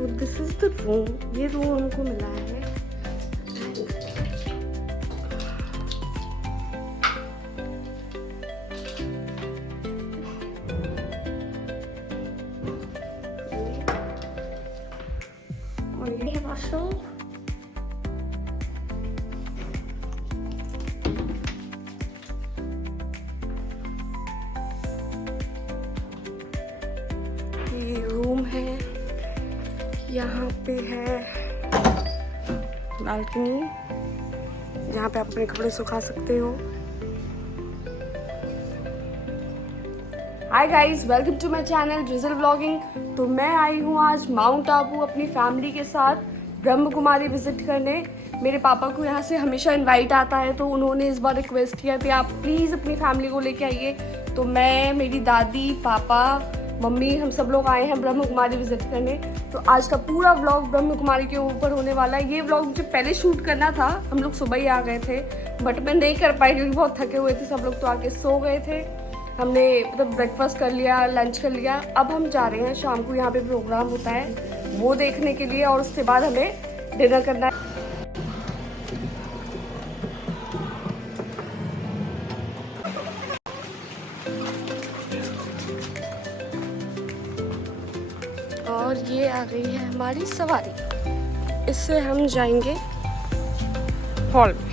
तो this is the room, ये room हमको मिला है। और ये है वॉशरूम। ये रूम है, यहाँ पे है बालकनी, जहाँ पे आप अपने कपड़े सुखा सकते हो। Hi guys, welcome to my channel drizzle vlogging. तो मैं आई हूँ आज माउंट आबू अपनी फैमिली के साथ ब्रह्म कुमारी विजिट करने। मेरे पापा को यहाँ से हमेशा इनवाइट आता है, तो उन्होंने इस बार रिक्वेस्ट किया कि आप प्लीज़ अपनी फैमिली को लेके आइए। तो मैं, मेरी दादी, पापा, मम्मी, हम सब लोग आए हैं ब्रह्म कुमारी विजिट करने। तो आज का पूरा व्लॉग ब्रह्म कुमारी के ऊपर होने वाला है। ये व्लॉग मुझे पहले शूट करना था, हम लोग सुबह ही आ गए थे, बट मैं नहीं कर पाई क्योंकि बहुत थके हुए थे सब लोग, तो आके सो गए थे। हमने मतलब ब्रेकफास्ट कर लिया, लंच कर लिया। अब हम जा रहे हैं, शाम को यहाँ पे प्रोग्राम होता है वो देखने के लिए, और उसके बाद हमें डिनर करना है। और ये आ गई है हमारी सवारी, इससे हम जाएंगे हॉल में।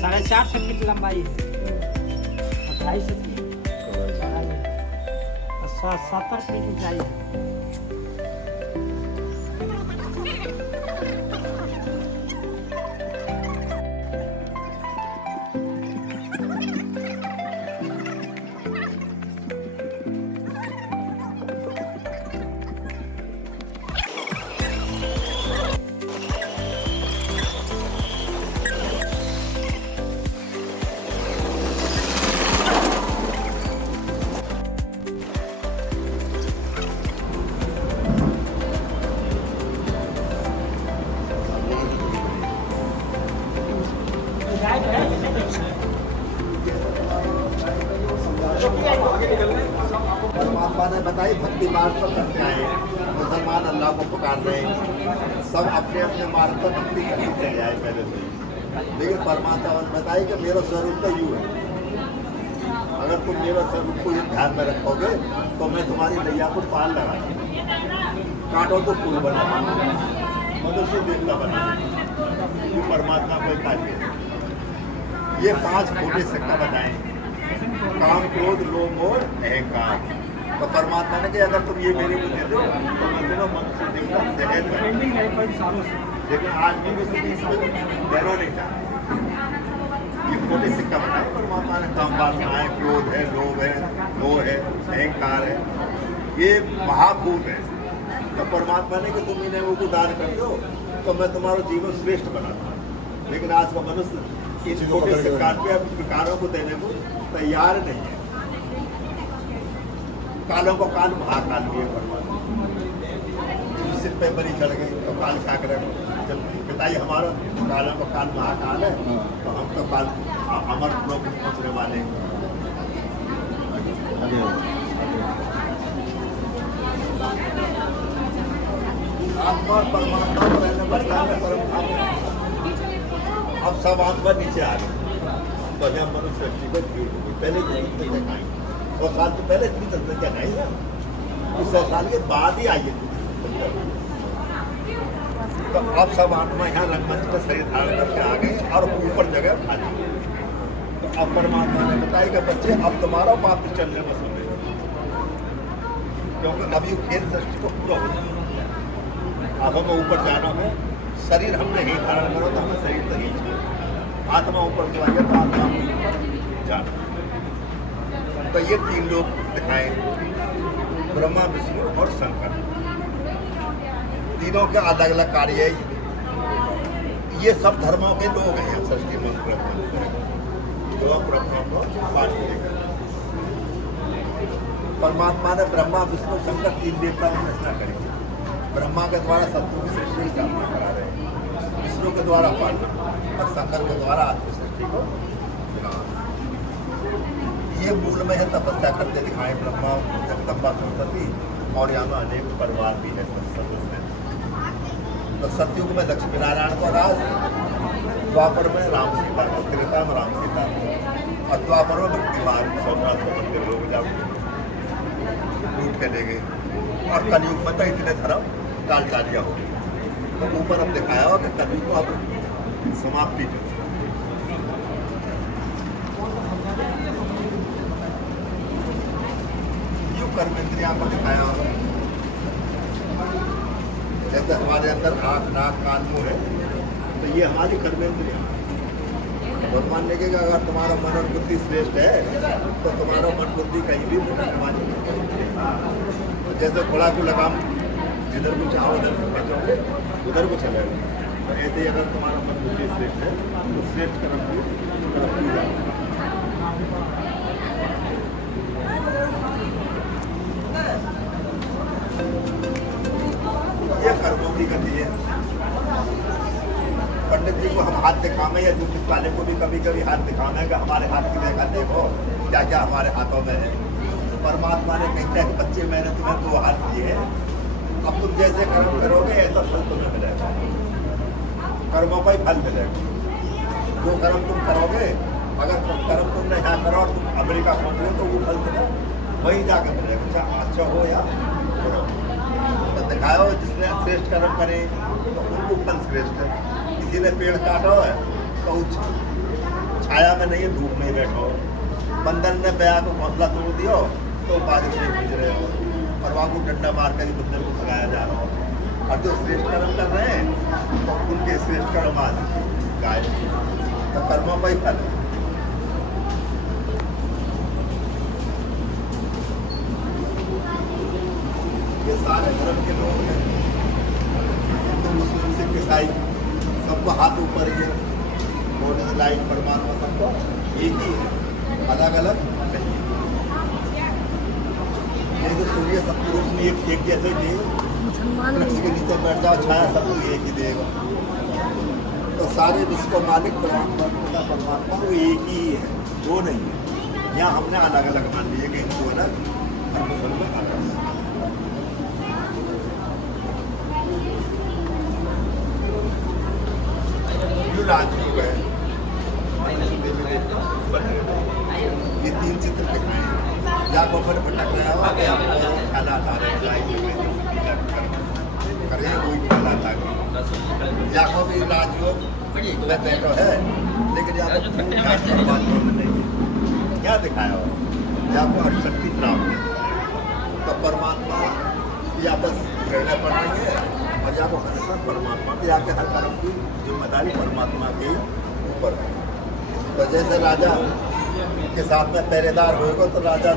साढ़े 400 फीट लंबाई है, 28 फीट चौड़ाई है, 70 फीट ऊंचाई है। परमात्मा ने बताई भक्ति मार्ग पर करते आए, मुसलमान अल्लाह को पुकार रहे हैं, सब अपने अपने मार्ग पर भक्ति करते चले आए पहले से। लेकिन परमात्मा ने बताई कि मेरा स्वरूप तो यूँ है, अगर तुम मेरा स्वरूप को ये ध्यान में रखोगे तो मैं तुम्हारी नैया को पाल लगा, कांटों को फूल बना, मनुष्य देवता बना, ये परमात्मा को कार्य। ये 5 खोटे सिक्का बताए, काम, क्रोध, लोभ और अहंकार। तो परमात्मा ने कहा अगर तुम ये मेरे को दे दो तो मैं तुम्हें मनुष्य देवता शहर करूं। लेकिन आज भी देना नहीं चाहता। ये खोटे सिक्का बताए परमात्मा ने, काम, वासना है, क्रोध है, लोभ है, मोह है, अहंकार है, ये महाभूत है। तो परमात्मा ने कि तुम इन्हें वो को दान कर दो तो मैं तुम्हारा जीवन श्रेष्ठ बनाता हूँ। लेकिन आज का मनुष्य इन छोटे सिक्का पे अब विकारों को देने को तैयार नहीं है। कालों को काल महाकाल भी है परमात्मा। सिर पे बड़ी चढ़ गई तो काल क्या करे, जब पिताई हमारा कालों को काल महाकाल है तो हम तो काल अमर लोग पहुंचने वाले हैं। आत्मा परमात्मा को रहने बचता है परम धाम। अब सब आत्मा नीचे आ गई तो यहाँ मनुष्य सृष्टि पर भीड़ होगी। पहले जनसंख्या कहाँ 100 साल से पहले इतनी जनसंख्या नहीं है, 100 साल के बाद ही आई है। तो अब सब आत्मा यहाँ रंगमंच पर शरीर धारण करके आ गए और ऊपर जगह खाली। तो अब परमात्मा ने बताया कि बच्चे अब तुम्हारा पाप चलने में समय, क्योंकि अब ये खेल सृष्टि को पूरा हो जाए। अब हमें ऊपर जाना है, शरीर हमने ही धारण करो तो हमें शरीर तक ही आत्मा ऊपर जो आएगा तो आत्मा जाना। तो ये 3 लोग दिखाए, ब्रह्मा विष्णु और शंकर। तीनों के अलग अलग कार्य है। ये सब धर्मों के लोग हैं षष्ठी मंत्र जो आप ब्रह्मा को पाठ करेगा। परमात्मा ने ब्रह्मा विष्णु शंकर 3 देवताओं की रचना करी। ब्रह्मा के द्वारा सत्य की सृष्टि की स्थापना करा रहे हैं, विष्णु के द्वारा पालन और शंकर के द्वारा आत्म सृष्टि को विनाश। ये मूल में है तपस्या करते दिखाए ब्रह्मा जगदम्बा सरस्वती, और यहाँ में अनेक परिवार भी है सदस्य। तो सतयुग में लक्ष्मी नारायण को राज, द्वापर में राम सीता को, त्रेता में राम सीता को, और द्वापर में भक्तिमान सोमनाथ को मंदिर लोग जाओ लूट के ले गए। और कलयुग में तो इतने धर्म टाल टालिया हो गई। तो ऊपर अब दिखाया हो कि कलयुग को अब समाप्ति हो। युग कर्मेंद्रिया को दिखाया हो, जैसे हमारे अंदर आँख नाक कान मुँह है, तो ये हमारी कर्मेंद्रिया। भगवान ने कहा अगर तुम्हारा मन और बुद्धि श्रेष्ठ है तो तुम्हारा मन बुद्धि कहीं भी जैसे घोड़ा को लगाम जिधर को चाहो उधर को चलेगा। तो ऐसे ही अगर तुम्हारा मन बुद्धि श्रेष्ठ है तो श्रेष्ठ कर्म की जाओ। ये कर्मों की गति है। पंडित जी को हम हाथ दिखावे या ज्योतिष वाले को भी कभी कभी हाथ दिखावे कि हमारे हाथ की देखा देखो क्या क्या हमारे हाथों में है। परमात्मा ने कहता है बच्चे मैंने तुम्हें 2 हाथ दिए हैं, अब तुम जैसे कर्म करोगे ऐसा फल तुम्हें मिलेगा। कर्मों का ही फल मिलेगा। जो कर्म तुम करोगे, अगर कर्म तुमने यहाँ करो और तुम अमेरिका पहुँचो तो वो फल तुम्हें वहीं जाकर मिलेगा, अच्छा हो या बुरा। तो दिखाओ जिसने श्रेष्ठ कर्म करे तो उनको फल श्रेष्ठ है। किसी ने पेड़ काटा है तो छाया में नहीं, धूप में बैठो। बंदर ने बया को घोंसला तोड़ दिया तो बारिश में भीज रहे हो, और वहाँ को डंडा मार कर बंदर को भगाया जा रहा हो। और जो श्रेष्ठ कर्म कर रहे हैं तो उनके श्रेष्ठ कर्म आज गाय, तो कर्मों का ही फल है। ये सारे धर्म के लोग हैं, हिंदू मुस्लिम सिख ईसाई, सबको हाथ ऊपर ही है। बॉडी लाइट परमात्मा सबको एक ही है, अलग अलग नहीं। जैसे सूर्य सबकी रोशनी एक जैसे ही वृक्ष के नीचे बैठ जाओ छाया सबको एक ही देगा। तो सारे विश्व को मालिक परमात्मा वो एक ही है, 2 नहीं है। यहाँ हमने अलग अलग मान लिए कि हिंदू अलग और मुसलमान अलग। राजयोग है, ये 3 चित्र दिखाए हैं। या को पर भटक रहा हो कि आपको ख्याल आता रहे करें कोई ख्याल आता है। या को भी राजयोग में बैठो है, लेकिन यहाँ को परमात्मा में नहीं है। क्या दिखाया हो या को शक्ति प्राप्त है, तो परमात्मा या बस प्रेरणा पड़ रही है, और या को परमात्मा की आके हर कर्म की जिम्मेदारी परमात्मा के ऊपर है। तो जैसे राजा के साथ में पहरेदार होगा तो राजा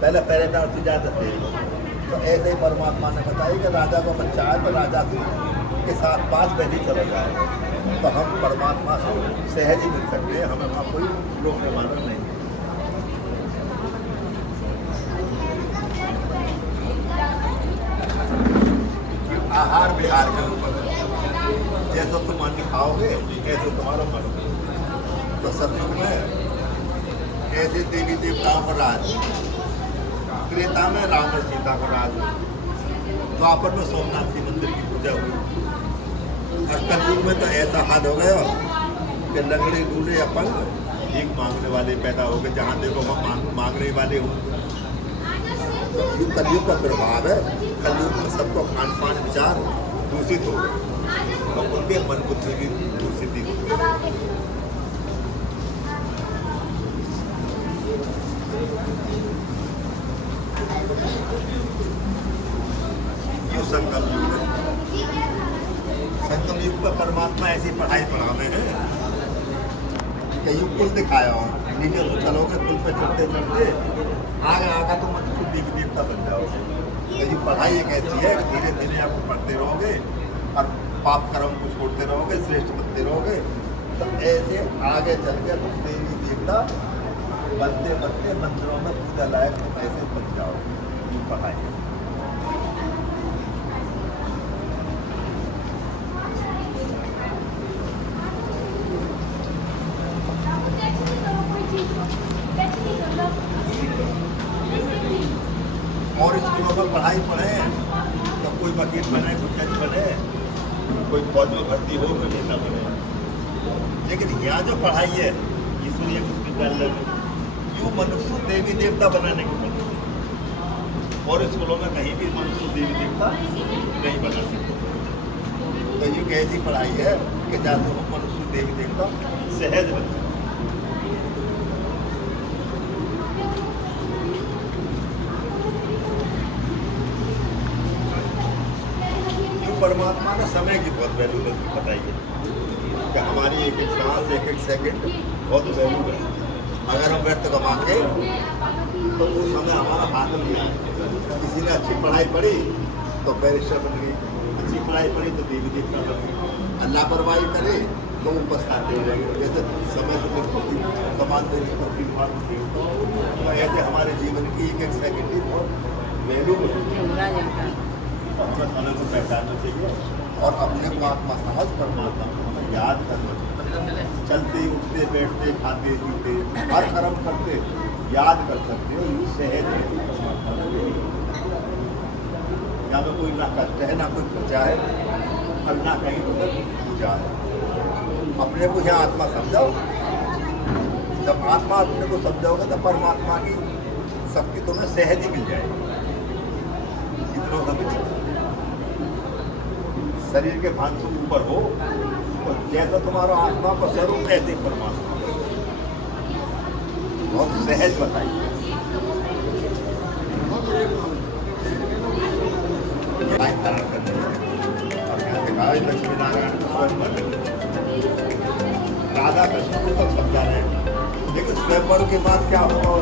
पहले पहरेदार से ज़्यादा देगा। तो ऐसे ही परमात्मा ने बताया कि राजा को बच्चा है तो राजा के साथ पास पहले चला जाए, तो हम परमात्मा से सहज ही मिल सकते हैं। हमें वहाँ कोई लोक निवारण नहीं है। आहार विहार के ऊपर जैसा तुम अन्न खाओगे ऐसे तुम्हारा मन होगा। तो सतयुग में ऐसे देवी देवताओं का राज, त्रेता में राम और सीता का राज, द्वापर में सोमनाथ जी मंदिर की पूजा हुई, और कलयुग में तो ऐसा हाल हो गया कि लंगड़े लूले अपंग भीख मांगने वाले पैदा हो गए। जहाँ देखो वहाँ मांगने वाले हो। तो कलयुग का प्रभाव है। कलयुग में सबको खान पान विचार दूषित हो गए, तो उनके मन बुद्धि भी दूषित ही हो गई। ये संगम युग है। संगम युग पर परमात्मा ऐसी पढ़ाई पढ़ावे हैं कि युग कुल दिखाया हो। नीचे तो चलोगे पुल पे चढ़ते चढ़ते आगे आगे तुम शुद्धि की देवता बन जाओगे। तो ये पढ़ाई एक ऐसी है, धीरे धीरे आप पढ़ते रहोगे और पाप कर्म को छोड़ते रहोगे, श्रेष्ठ बनते रहोगे, तो ऐसे आगे चल के तुम देवी देवता बनते बनते मंदिरों में पूजा लायक तुम ऐसे बन जाओगे। ये पढ़ाई है। और स्कूलों में पढ़ाई पढ़े तो कोई वकील बने, कोई जज बने, कोई फौज में भर्ती हो, कोई नेता बने। लेकिन यहाँ जो पढ़ाई है ईश्वरीय विद्यालय में, यूँ मनुष्य देवी देवता बनाने की पढ़ाई। और स्कूलों में कहीं भी मनुष्य देवी देवता नहीं बना सकते। तो ये कैसी पढ़ाई है कि जहाँ हम मनुष्य देवी देवता सहज बन सकते। परमात्मा ने समय की बहुत वैल्यू बताई है कि हमारी एक एक सांस, एक एक सेकंड बहुत वैल्यू है। अगर हम व्यर्थ कमाएंगे तो वो समय हमारा हाथ में नहीं आएगा। किसी ने अच्छी पढ़ाई पढ़ी तो बैरिस्टर बन गई, अच्छी पढ़ाई पढ़ी तो देवी देवता बन गई। लापरवाही करे तो वो पछताते रहेंगे। जैसे समय से कमाते तो ऐसे हमारे जीवन की एक एक सेकंड की बहुत वैल्यू है। अपने समय को पहचानना चाहिए और अपने को आत्मा सहज परमात्मा को याद करना चाहिए। चलते उठते बैठते खाते पीते हर कर्म करते याद कर सकते हो। ये सहज है परमात्मा। यहाँ पे कोई ना कष्ट है, ना कोई पूजा है और ना कहीं पूजा है। अपने को यहाँ आत्मा समझाओ। जब आत्मा अपने को समझाओगे तो परमात्मा की शक्ति तुम्हें सहज ही मिल जाएगी। इतना समझ शरीर के भान से ऊपर हो तो जैसा तुम्हारा आत्मा का स्वरूप ऐसे परमात्मा बहुत सहज बताइए। लक्ष्मी नारायण राधा कृष्ण को तब समझा रहे हैं, लेकिन स्वयंवर के बाद क्या होगा?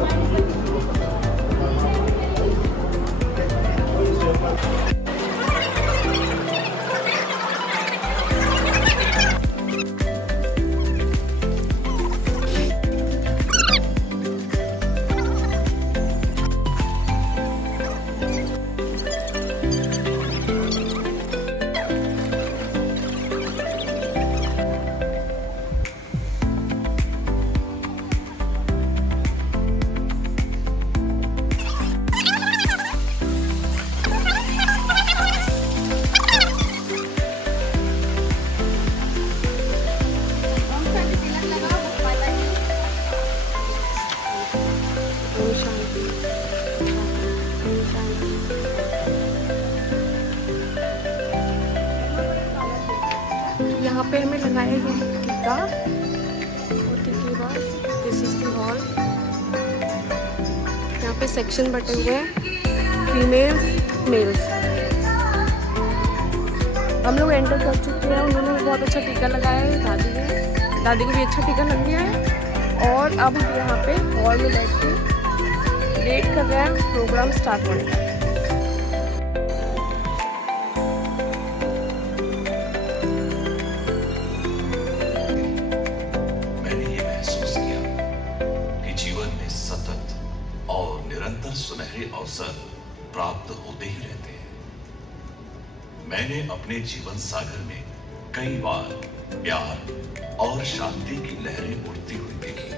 यहाँ पे हमें लगाया गया है टीका और टीके के बाद दिस इज द हॉल। यहाँ पे सेक्शन बटे हुए हैं फीमेल्स मेल्स। हम लोग एंटर कर चुके हैं। उन्होंने बहुत अच्छा टीका लगाया है। दादी को भी अच्छा टीका लग गया है। और अब हम यहाँ पे हॉल में बैठ के वेट कर रहे हैं प्रोग्राम स्टार्ट होने का। सुनहरे अवसर प्राप्त होते ही रहते हैं। मैंने अपने जीवन सागर में कई बार प्यार और शांति की लहरें उड़ती हुई देखी।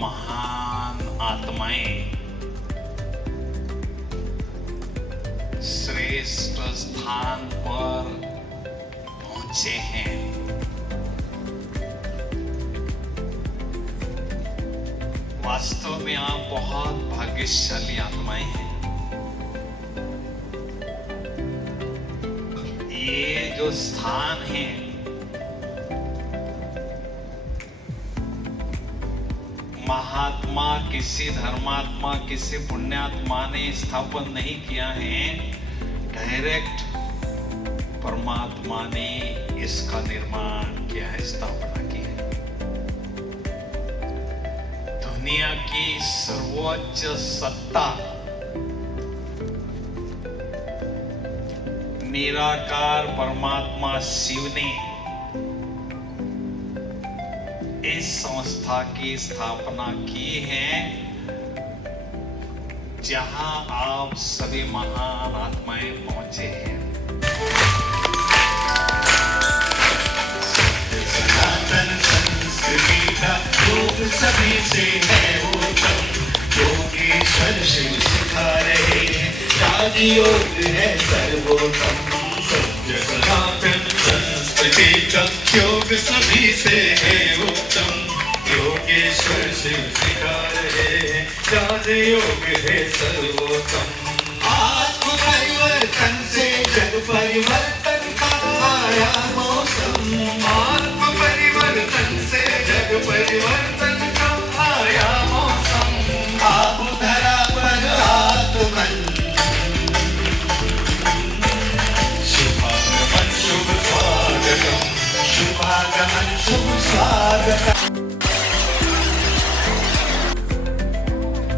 महान आत्माएं श्रेष्ठ स्थान पर पहुंचे हैं। वास्तव में आप बहुत भाग्यशाली आत्माएं हैं। ये जो स्थान है महात्मा किसी धर्मात्मा किसी पुण्यात्मा ने स्थापन नहीं किया है। डायरेक्ट परमात्मा ने इसका निर्माण किया है, स्थापना की है। दुनिया की सर्वोच्च सत्ता निराकार परमात्मा शिव ने इस संस्था की स्थापना की है, जहां आप सभी महान आत्माएं पहुंचे हैं। सनातन संस्कृति का योग सभी से है उत्तम, योगेश्वर शिव सिखा रहे हैं, राजयोग है सर्वोत्तम। सत्य सनातन संस्कृति का योग सभी से है उत्तम, योगेश्वर शिव सिखा रहे हैं, राजयोग है सर्वोत्तम। आत्म परिवर्तन से जग परिवर्तन का आया मौसम, आत्म परिवर्तन से जग परिवर्तन का आया मौसम। आप धरा पर आत्मन, शुभागमन शुभ स्वागतम, शुभागमन शुभ स्वागतम।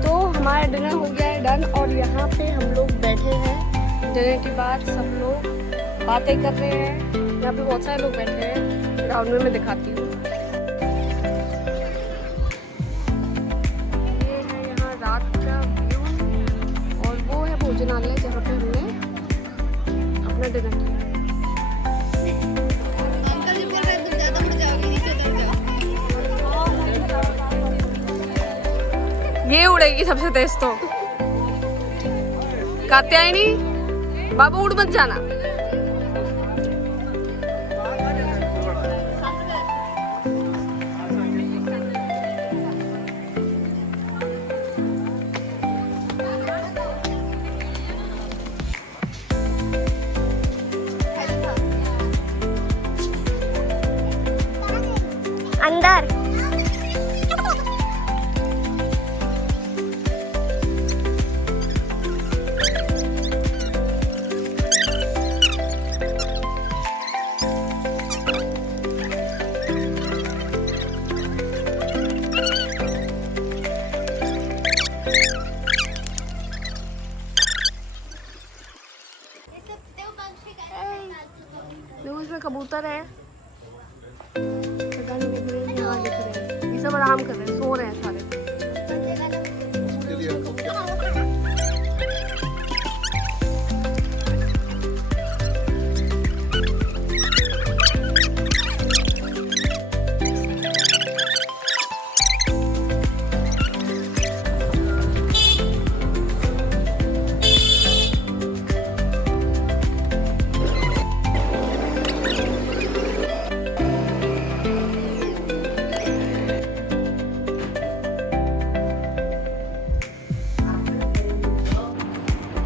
तो हमारा डिनर हो गया है डन और यहाँ पे हम लोग बैठे हैं। डिनर के बाद सब लोग बातें कर रहे हैं। यहाँ पे बहुत सारे लोग बैठे हैं। राउंड में मैं दिखाती हूँ। ये है यहाँ रात का व्यू और वो है भोजनालय जहाँ पे हमने अपना डिनर किया। अंकल जी बोल रहे हैं तुम ज्यादा उड़ जाओगे, नीचे उतर जाओ। ये उड़ेगी सबसे तेज तो। कात्यायनी बाबू उड़ मत जाना। अंदर देखो इसमें कबूतर है। पता नहीं दिख रहे हैं, यहाँ दिख रहे हैं। ये सब आराम कर रहे हैं, सो रहे हैं सारे।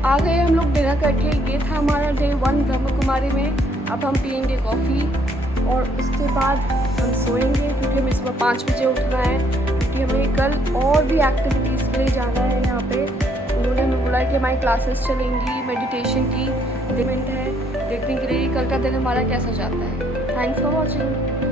आ गए हम लोग डिनर करके। ये था हमारा डे 1 ब्रह्म कुमारी में। अब हम पियेंगे कॉफ़ी और उसके बाद हम सोएंगे क्योंकि हमें सुबह 5 बजे उठना है, क्योंकि हमें कल और भी एक्टिविटीज़ के लिए जाना है। यहाँ पे उन्होंने हमें बोला कि हमारी क्लासेस चलेंगी, मेडिटेशन की इवेंट है, देखने के लिए कल का दिन हमारा कैसा जाता है। Thanks for watching.